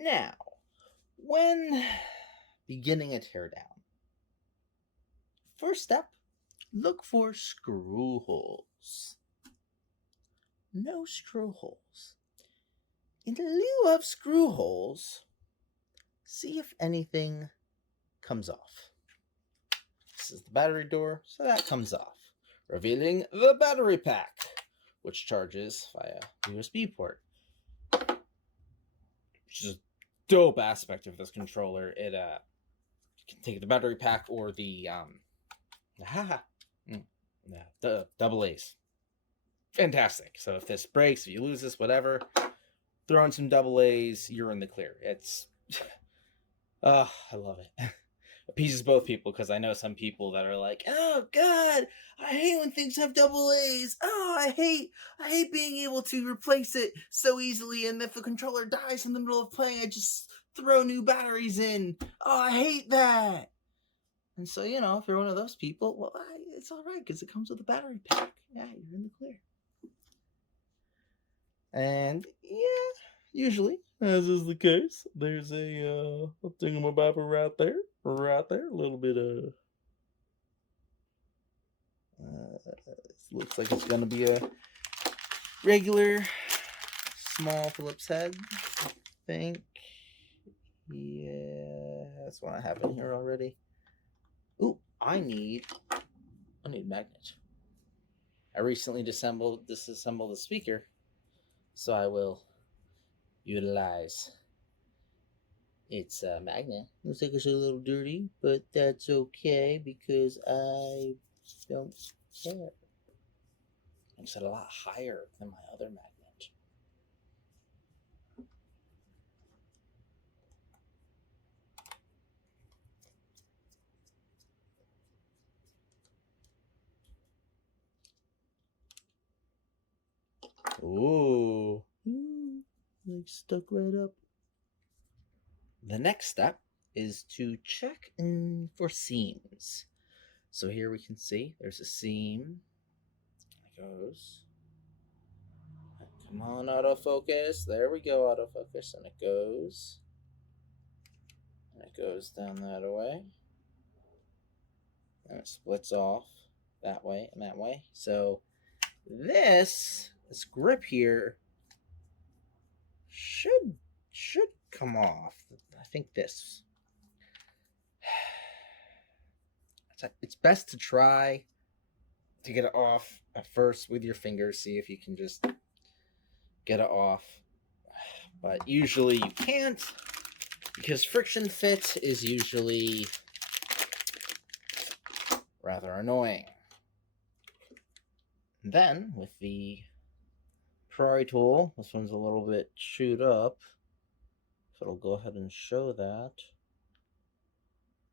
Now, when beginning a teardown, first step, look for screw holes. No screw holes. In lieu of screw holes, see if anything comes off. This is the battery door, so that comes off, revealing the battery pack, which charges via USB port. Which is a dope aspect of this controller. It can take the battery pack or the double A's. Fantastic. So if this breaks, if you lose this, whatever, throw in some double A's, you're in the clear. It's I love it. It appeases both people, because I know some people that are like, oh god, I hate when things have double A's. Oh, I hate being able to replace it so easily, and if the controller dies in the middle of playing, I just throw new batteries in. Oh, I hate that. And so, if you're one of those people, well, it's all right, because it comes with a battery pack. Yeah, you're in the clear. And yeah, usually, as is the case, there's a thingamabobber right there, a little bit of. Looks like it's gonna be a regular small Phillips head, I think. Yeah, that's what I have in here already. Ooh, I need a magnet. I recently disassembled the speaker, so I will utilize its magnet. Looks like it's a little dirty, but that's okay, because I don't care. It's a lot higher than my other magnet. Ooh. Like stuck right up. The next step is to check for seams. So here we can see there's a seam. It goes. Come on, autofocus. There we go, autofocus. And it goes. And it goes down that way. And it splits off that way and that way. So this grip here should come off. I think this. It's best to try to get it off at first with your fingers. See if you can just get it off. But usually you can't, because friction fit is usually rather annoying. And then with the Pry tool, this one's a little bit chewed up, so it'll go ahead and show that.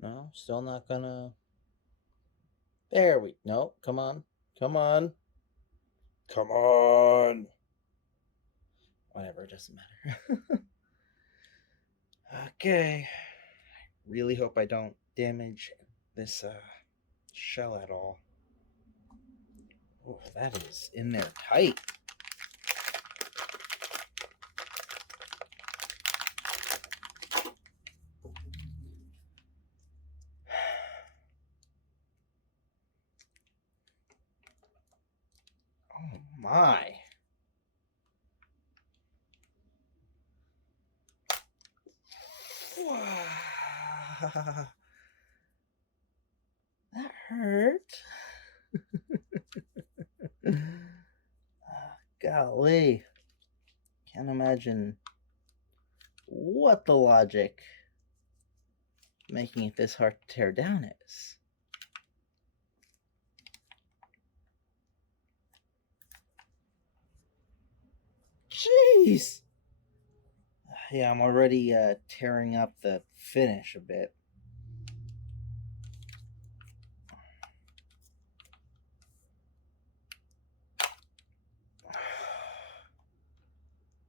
No, still not gonna. There we no, come on. Whatever, it doesn't matter. Okay. I really hope I don't damage this shell at all. Oh, that is in there tight. Oh my. That hurt. Golly. Can't imagine what the logic making it this hard to tear down is. Jeez. Yeah, I'm already tearing up the finish a bit.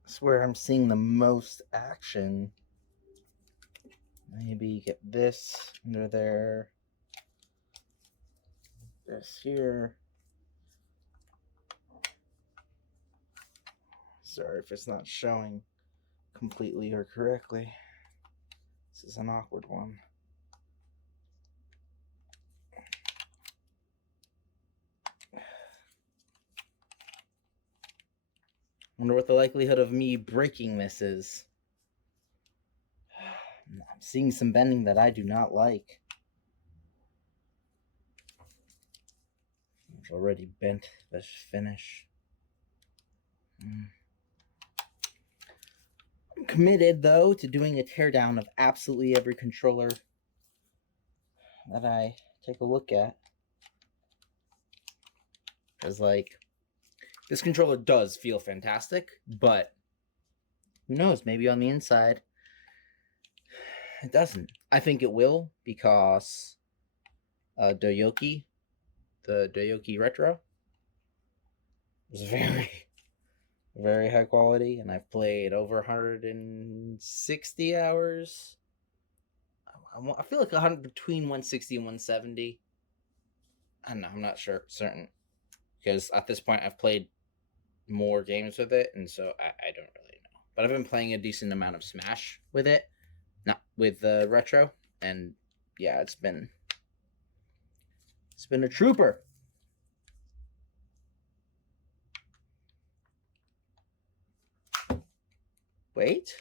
That's where I'm seeing the most action. Maybe get this under there. This here. Sorry if it's not showing completely or correctly. This is an awkward one. Wonder what the likelihood of me breaking this is. I'm seeing some bending that I do not like. It's already bent the finish. I'm committed, though, to doing a teardown of absolutely every controller that I take a look at. Because, like, this controller does feel fantastic, but who knows, maybe on the inside it doesn't. I think it will, because the Doyoki Retro, was very, very high quality, and I've played over 160 hours. I feel like between 160 and 170. I don't know, I'm not certain. Because at this point, I've played more games with it, and so I don't really know. But I've been playing a decent amount of Smash with it, not with the Retro, and yeah, it's been a trooper. Wait.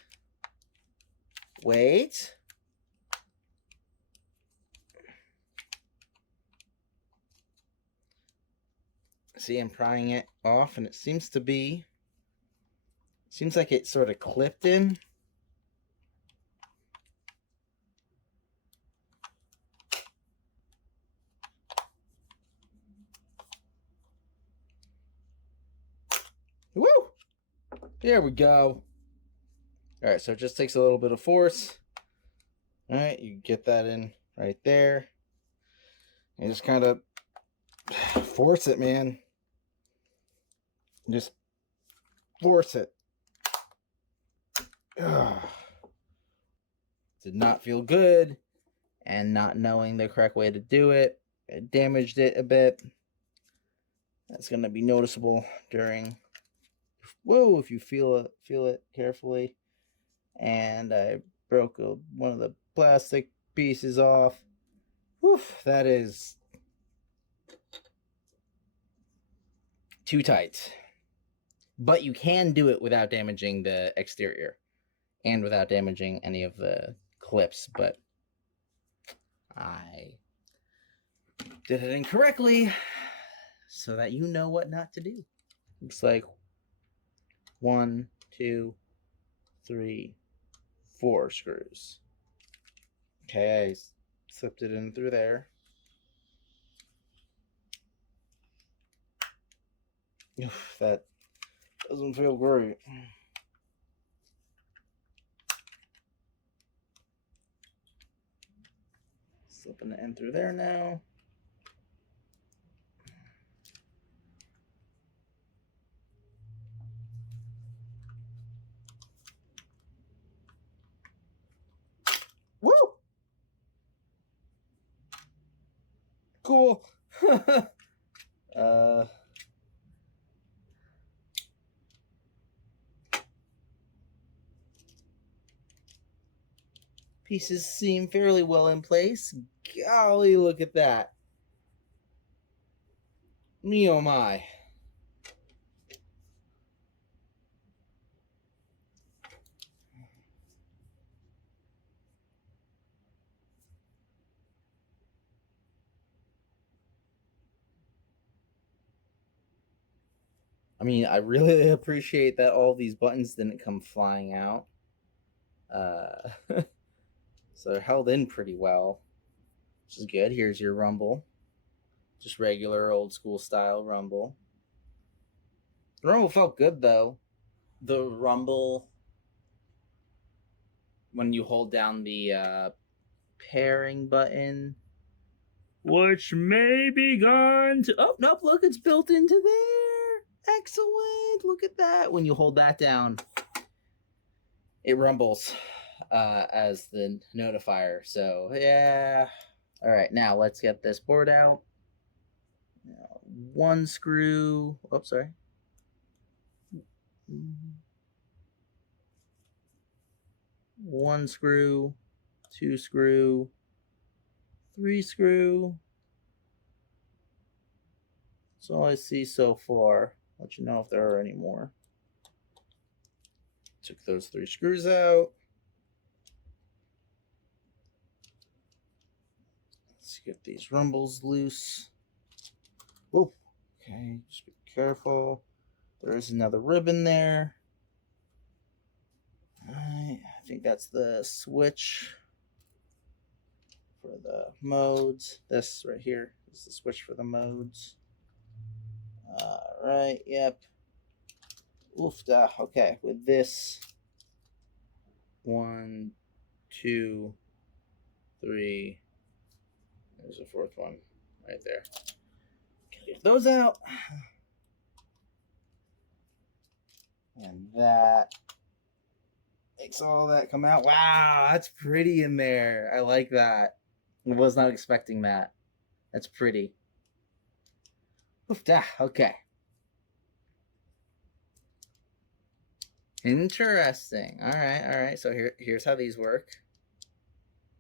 See, I'm prying it off, and it seems like it sort of clipped in. Woo! There we go. All right, so it just takes a little bit of force. All right, you get that in right there. And just kind of force it, man. Just force it. Ugh. Did not feel good, and not knowing the correct way to do it, it damaged it a bit. That's going to be noticeable during, whoa, if you feel it carefully. And I broke one of the plastic pieces off. Whew, that is too tight. But you can do it without damaging the exterior and without damaging any of the clips, but I did it incorrectly so that you know what not to do. Looks like 1, 2, 3, 4 screws. Okay, I slipped it in through there. Oof, that doesn't feel great. Slipping the end through there now. Woo! Cool. Pieces seem fairly well in place. Golly, look at that. Me oh my. I mean, I really appreciate that all these buttons didn't come flying out. So they're held in pretty well, which is good. Here's your rumble. Just regular old school style rumble. The rumble felt good, though. The rumble, when you hold down the pairing button, which may be gone to... Oh, nope, look, it's built into there. Excellent. Look at that. When you hold that down, it rumbles as the notifier. So, yeah. All right, now let's get this board out. Now, one screw. Oops, sorry. 1 screw, 2 screw, 3 screw. That's all I see so far. Let you know if there are any more. Took those 3 screws out. Let's get these rumbles loose. Whoa. Okay, just be careful. There is another ribbon there. Alright, I think that's the switch for the modes. This right here is the switch for the modes. Alright, yep. Oofda. Okay, with this 1, 2, 3. There's a 4th one right there. Get those out. And that makes all that come out. Wow, that's pretty in there. I like that. I was not expecting that. That's pretty. Oofda. Okay. Interesting. All right. So here's how these work.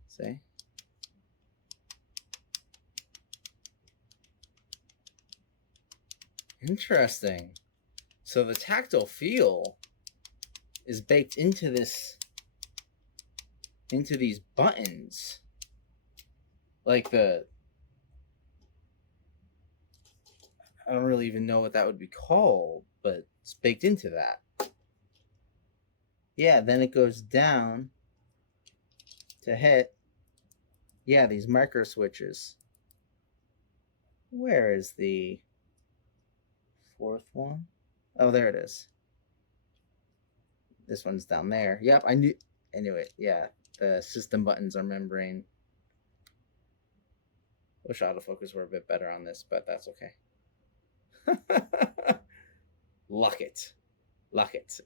See? Interesting. So the tactile feel is baked into these buttons. Like I don't really even know what that would be called, but it's baked into that. Yeah, then it goes down to hit. Yeah, these microswitches. Where is the 4th one? Oh, there it is. This one's down there. Yep, I knew it. Yeah, the system buttons are membrane. Wish autofocus were a bit better on this, but that's okay. Luck it.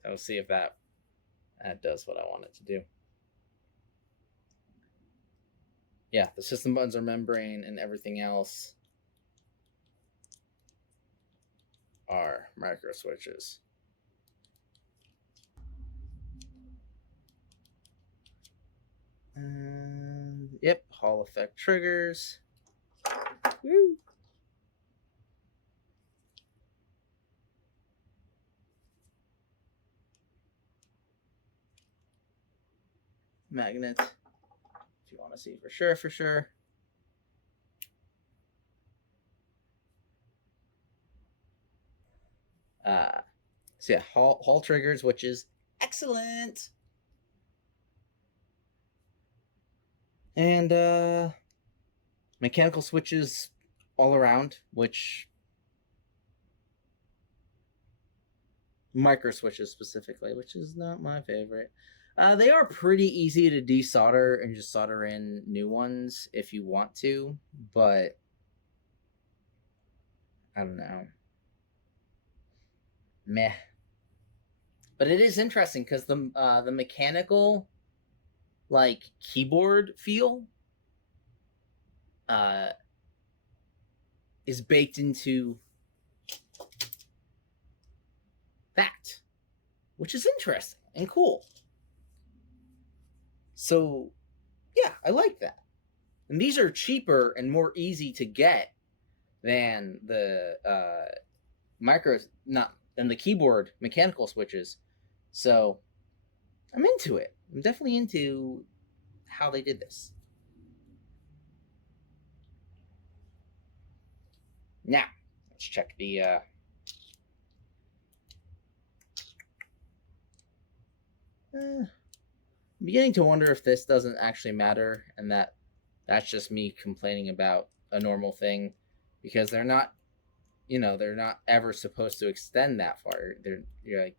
I'll see if that does what I want it to do. Yeah, the system buttons are membrane and everything else are microswitches. And yep, Hall effect triggers. Woo. Magnet, if you want to see for sure. So yeah, Hall triggers, which is excellent. And mechanical switches all around, which micro switches specifically, which is not my favorite. They are pretty easy to desolder and just solder in new ones if you want to, but I don't know. Meh. But it is interesting because the mechanical like keyboard feel is baked into that, which is interesting and cool. So yeah, I like that. And these are cheaper and more easy to get than the than the keyboard mechanical switches. So I'm into it. I'm definitely into how they did this. Now, let's check the I'm beginning to wonder if this doesn't actually matter and that's just me complaining about a normal thing, because they're not ever supposed to extend that far. You're like,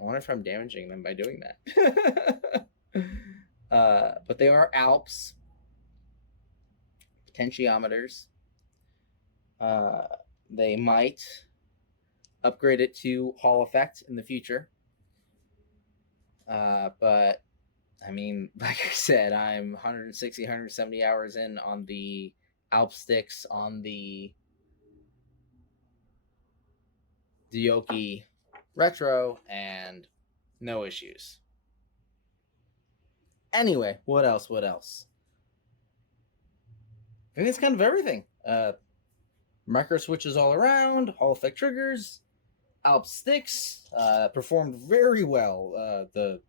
I wonder if I'm damaging them by doing that. But they are Alps potentiometers. They might upgrade it to Hall effect in the future. But I mean, like I said, I'm 160, 170 hours in on the Alp sticks on the Dioki Retro, and no issues. Anyway, what else? What else? I think it's kind of everything. Microswitches all around, Hall effect triggers, Alp sticks, performed very well. The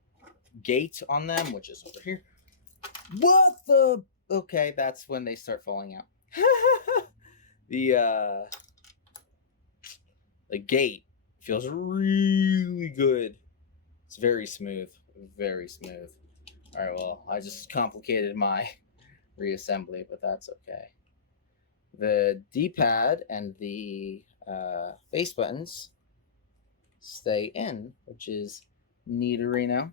gate on them, which is over here. What the? Okay, that's when they start falling out. The gate feels really good. It's very smooth. Very smooth. Alright, well, I just complicated my reassembly, but that's okay. The D-pad and the face buttons stay in, which is neaterino.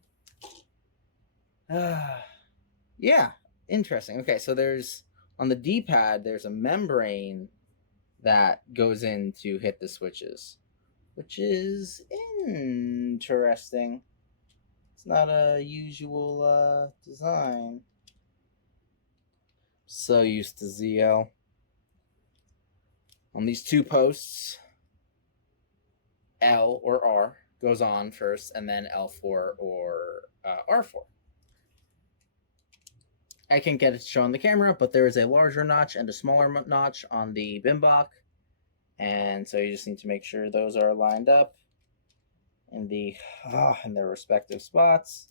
Yeah, interesting. Okay, so there's, on the D-pad, there's a membrane that goes in to hit the switches, which is interesting. It's not a usual design. So used to ZL. On these two posts, L or R goes on first, and then L4 or R4. I can't get it to show on the camera, but there is a larger notch and a smaller notch on the Binbok. And so you just need to make sure those are lined up in their respective spots,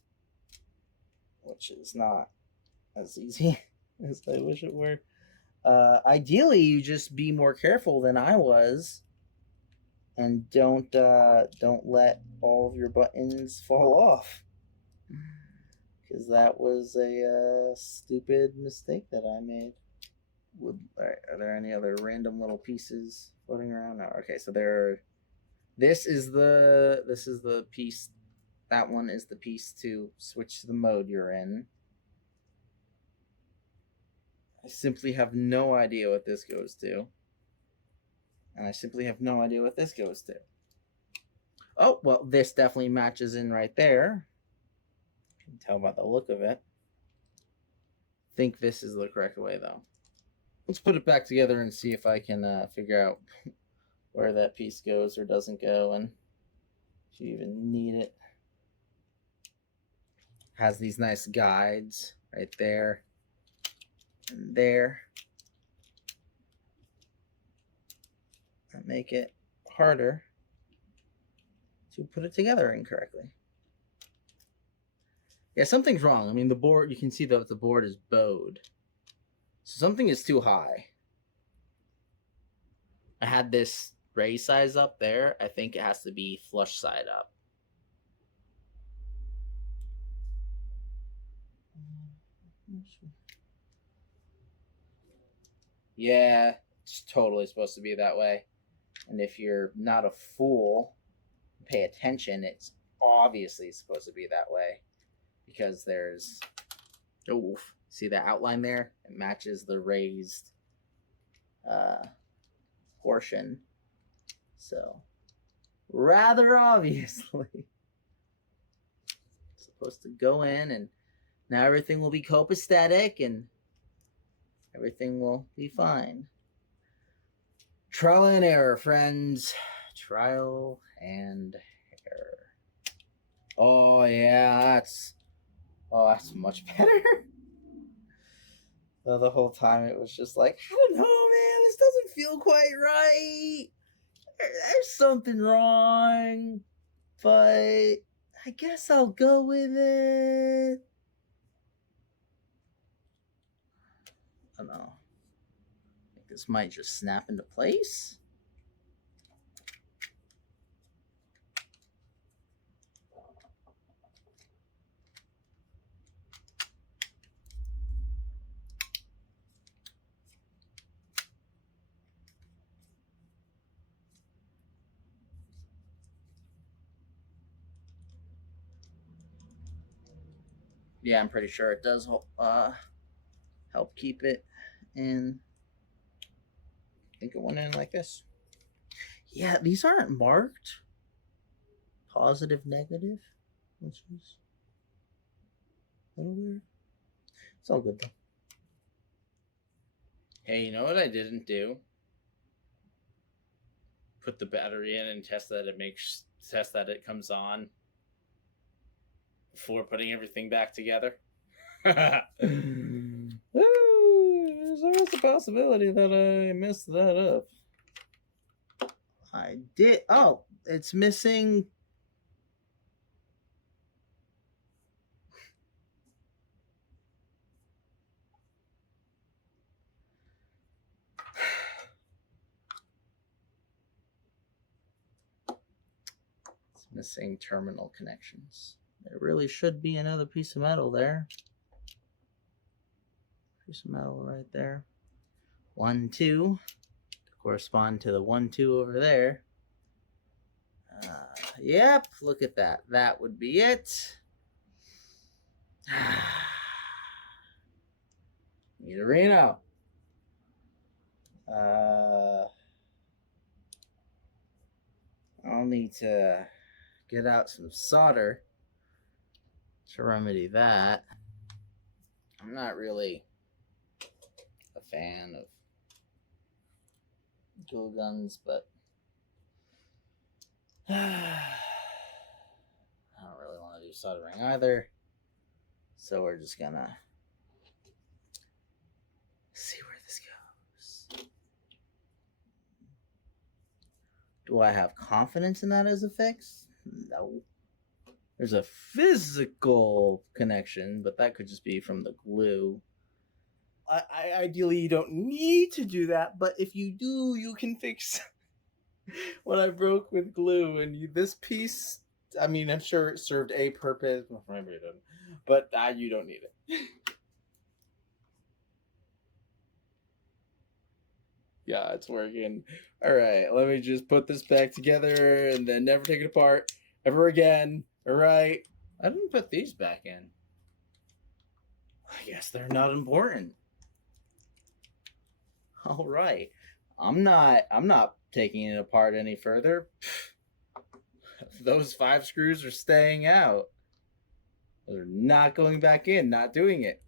which is not as easy as I wish it were. Ideally, you just be more careful than I was, and don't let all of your buttons fall off, because that was a stupid mistake that I made. Are there any other random little pieces floating around? No. Okay, so this is the piece. That one is the piece to switch to the mode you're in. I simply have no idea what this goes to. And I simply have no idea what this goes to. Oh, well, this definitely matches in right there. You can tell by the look of it. I think this is the correct way, though. Let's put it back together and see if I can figure out where that piece goes or doesn't go, and if you even need it. Has these nice guides right there and there that make it harder to put it together incorrectly. Yeah, something's wrong. I mean, the board, you can see that the board is bowed. So something is too high. I had this raise size up there. I think it has to be flush side up. Yeah, it's totally supposed to be that way. And if you're not a fool, pay attention, it's obviously supposed to be that way. Because there's, see that outline there? It matches the raised portion. So, rather obviously, it's supposed to go in, and now everything will be copacetic and everything will be fine. Trial and error, friends. Trial and error. Oh, yeah, that's much better. The whole time it was just like, I don't know, man, this doesn't feel quite right. There's something wrong, but I guess I'll go with it. I don't know. I think this might just snap into place. Yeah, I'm pretty sure it does help keep it in. I think it went in like this. Yeah, these aren't marked. Positive, negative, which is a little weird. It's all good though. Hey, you know what I didn't do? Put the battery in and test that it comes on before putting everything back together. There's always a possibility that I messed that up. I did. Oh, it's missing. It's missing terminal connections. There really should be another piece of metal there. Piece of metal right there. 1, 2 to correspond to the 1, 2 over there. Yep, look at that. That would be it. Reno. I'll need to get out some solder to remedy that. I'm not really a fan of dual guns, but I don't really want to do soldering either. So we're just gonna see where this goes. Do I have confidence in that as a fix? No. There's a physical connection, but that could just be from the glue. Ideally, you don't need to do that, but if you do, you can fix what I broke with glue. And this piece, I mean, I'm sure it served a purpose. Well, maybe it didn't, but you don't need it. Yeah, it's working. All right, let me just put this back together and then never take it apart ever again. All right. I didn't put these back in. I guess they're not important. All right. I'm not taking it apart any further. Those 5 screws are staying out. They're not going back in, not doing it.